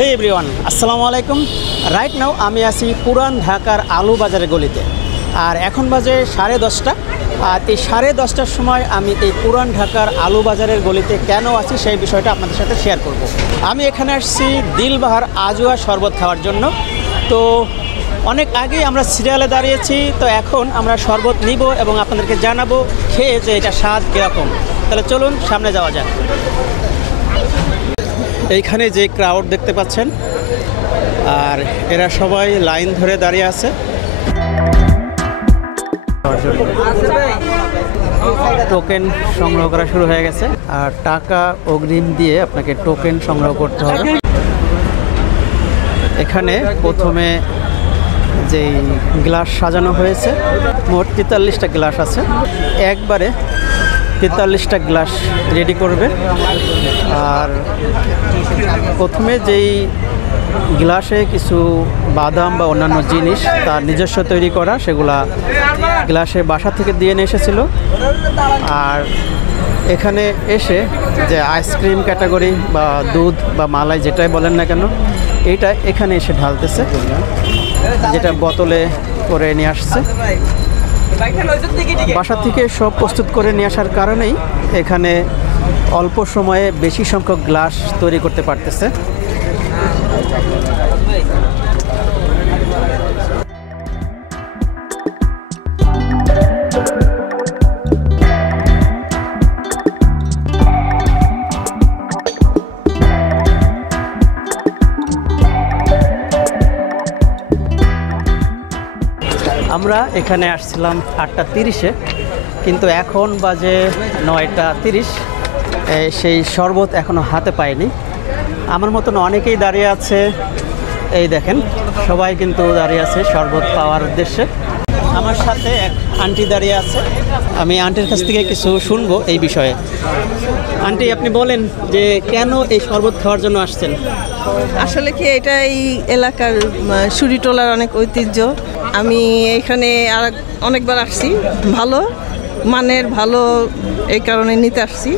হে everyone, আসসালামু আলাইকুম। Right now আমি আছি পুরান ঢাকার আলু বাজারের গলিতে, আর এখন বাজে 10:30। আর এই 10:30টার সময় আমি এই পুরান ঢাকার আলু বাজারের গলিতে কেন আছি সেই বিষয়টা আপনাদের সাথে শেয়ার করব। আমি এখানে আসছি দিলবাহার আজওয়া শরবত খাওয়ার জন্য। তো অনেক আগেই আমরা সিরিয়ালে দাঁড়িয়েছি, তো এখন আমরা শরবত নিব এবং আপনাদেরকে জানাবো খেয়ে যে এটা স্বাদ কীরকম। তাহলে চলুন সামনে যাওয়া যাক। এইখানে যে ক্রাউড দেখতে পাচ্ছেন, আর এরা সবাই লাইন ধরে দাঁড়িয়ে আছে। টোকেন সংগ্রহ করা শুরু হয়ে গেছে, আর টাকা অগ্রিম দিয়ে আপনাকে টোকেন সংগ্রহ করতে হবে। এখানে প্রথমে যেই গ্লাস সাজানো হয়েছে, মোট 43টা গ্লাস আছে। একবারে 43টা গ্লাস রেডি করবে। আর প্রথমে যেই গ্লাসে কিছু বাদাম বা অন্যান্য জিনিস তার নিজস্ব তৈরি করা, সেগুলা গ্লাসে বাসা থেকে দিয়ে নিয়ে এসেছিল। আর এখানে এসে যে আইসক্রিম ক্যাটাগরি বা দুধ বা মালাই যেটাই বলেন না কেন, এইটা এখানে এসে ঢালতেছে, যেটা বোতলে করে নিয়ে আসছে। বাসা থেকে সব প্রস্তুত করে নিয়ে আসার কারণেই এখানে অল্প সময়ে বেশি সংখ্যক গ্লাস তৈরি করতে পারতেছে। আমরা এখানে আসছিলাম 8:30-এ, কিন্তু এখন বাজে 9:30। সেই শরবত এখনও হাতে পাইনি। আমার মতন অনেকেই দাঁড়িয়ে আছে, এই দেখেন সবাই কিন্তু দাঁড়িয়ে আছে শরবত পাওয়ার উদ্দেশ্যে। আমার সাথে এক আন্টি দাঁড়িয়ে আছে, আমি আন্টির কাছ থেকে কিছু শুনবো এই বিষয়ে। আন্টি, আপনি বলেন যে কেন এই শরবত খাওয়ার জন্য আসছেন? আসলে কি, এটা এই এলাকার সুরিটোলার অনেক ঐতিহ্য। আমি এখানে আর অনেকবার আসছি, ভালো মানের, ভালো এই কারণে নিতে আসছি।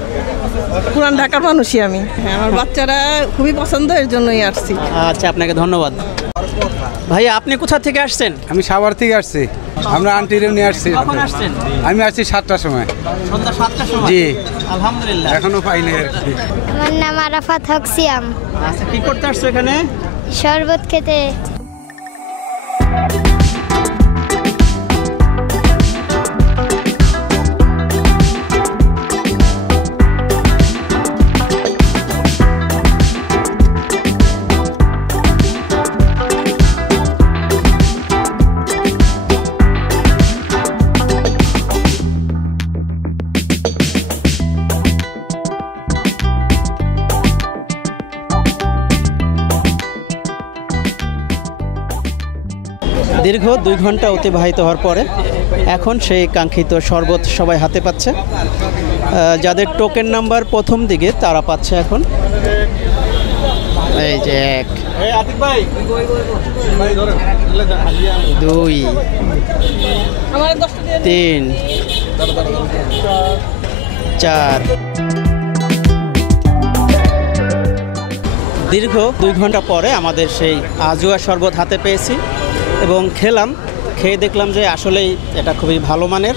পুরান ঢাকার মানুষই আমি, আমার বাচ্চারা খুবই পছন্দ, এর জন্যই আসছি। আচ্ছা, আপনাকে ধন্যবাদ। ভাই, আপনি কোথা থেকে আসছেন? আমি সাভার থেকে আসছি। আমরা আন্টিরেও নিয়ে আসছি। কখন আসছেন? আমি আসছি 7টার সময়। সন্ধ্যা 7টার সময়? জি, আলহামদুলিল্লাহ। এখনো পাইনি আর কি। আমার নাম আরাফাত হক সিয়াম। আচ্ছা, কি করতে আসছো এখানে? শরবত খেতে। দীর্ঘ 2 ঘন্টা অতিবাহিত হওয়ার পরে এখন সেই কাঙ্ক্ষিত শরবত সবাই হাতে পাচ্ছে। যাদের টোকেন নাম্বার প্রথম দিকে তারা পাচ্ছে এখন। এই যে 1, 2, 3, 4। দীর্ঘ 2 ঘন্টা পরে আমাদের সেই আজওয়া শরবত হাতে পেয়েছি এবং খেয়ে দেখলাম যে আসলেই এটা খুবই ভালো মানের।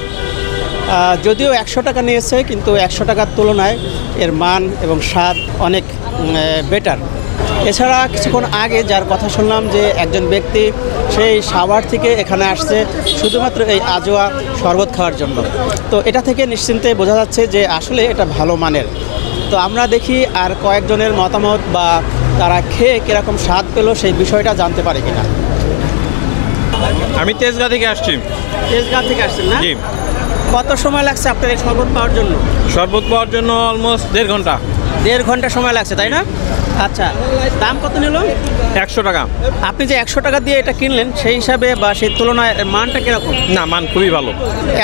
যদিও 100 টাকা নিয়েছে, কিন্তু 100 টাকার তুলনায় এর মান এবং স্বাদ অনেক বেটার। এছাড়া কিছুক্ষণ আগে যার কথা শুনলাম যে একজন ব্যক্তি সেই সাভার থেকে এখানে আসছে শুধুমাত্র এই আজওয়া শরবত খাওয়ার জন্য। তো এটা থেকে নিশ্চিন্তে বোঝা যাচ্ছে যে আসলে এটা ভালো মানের। তো আমরা দেখি আর কয়েকজনের মতামত বা তারা খেয়ে কীরকম স্বাদ পেলো সেই বিষয়টা জানতে পারে কিনা। আমি তেজগাঁ থেকে আসছি। তেজগাঁ থেকে আসছেন না? জি। কত সময় লাগছে আপনার এই শরবত পাওয়ার জন্য? শরবত পাওয়ার জন্য অলমোস্ট 1.5 ঘন্টা। 1.5 ঘন্টা সময় লাগছে, তাই না? আচ্ছা, দাম কত নিল? 100 টাকা। আপনি যে 100 টাকা দিয়ে এটা কিনলেন, সেই হিসাবে বা সেই তুলনায় মানটা কীরকম? না, মান খুবই ভালো।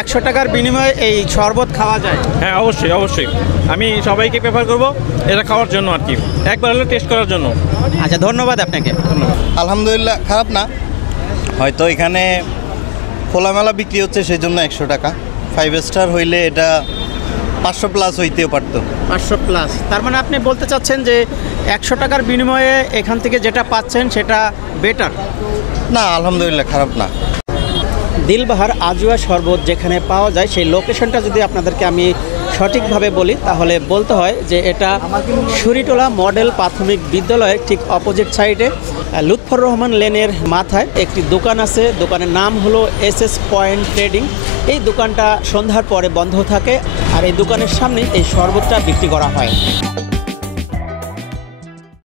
100 টাকার বিনিময়ে এই শরবত খাওয়া যায়? হ্যাঁ, অবশ্যই অবশ্যই। আমি সবাইকে প্রেফার করব এটা খাওয়ার জন্য আর কি, একবার হলে টেস্ট করার জন্য। আচ্ছা, ধন্যবাদ আপনাকে। ধন্যবাদ। আলহামদুলিল্লাহ, খারাপ না। হয়তো এখানে খোলামেলা বিক্রি হচ্ছে সেই জন্য 100 টাকা। 5 স্টার হইলে এটা 500+ হইতেও পারতো। 500+। তার মানে আপনি বলতে চাচ্ছেন যে 100 টাকার বিনিময়ে এখান থেকে যেটা পাচ্ছেন সেটা বেটার? না, আলহামদুলিল্লাহ খারাপ না। দিলবাহার আজওয়া শরবত যেখানে পাওয়া যায় সেই লোকেশনটা যদি আপনাদেরকে আমি সঠিকভাবে বলি তাহলে বলতে হয় যে এটা শুরিটোলা মডেল প্রাথমিক বিদ্যালয়ের ঠিক অপোজিট সাইডে লুৎফর রহমান লেনের মাথায় একটি দোকান আছে। দোকানের নাম হলো SS পয়েন্ট ট্রেডিং। এই দোকানটা সন্ধ্যার পরে বন্ধ থাকে আর এই দোকানের সামনে এই শরবতটা বিক্রি করা হয়।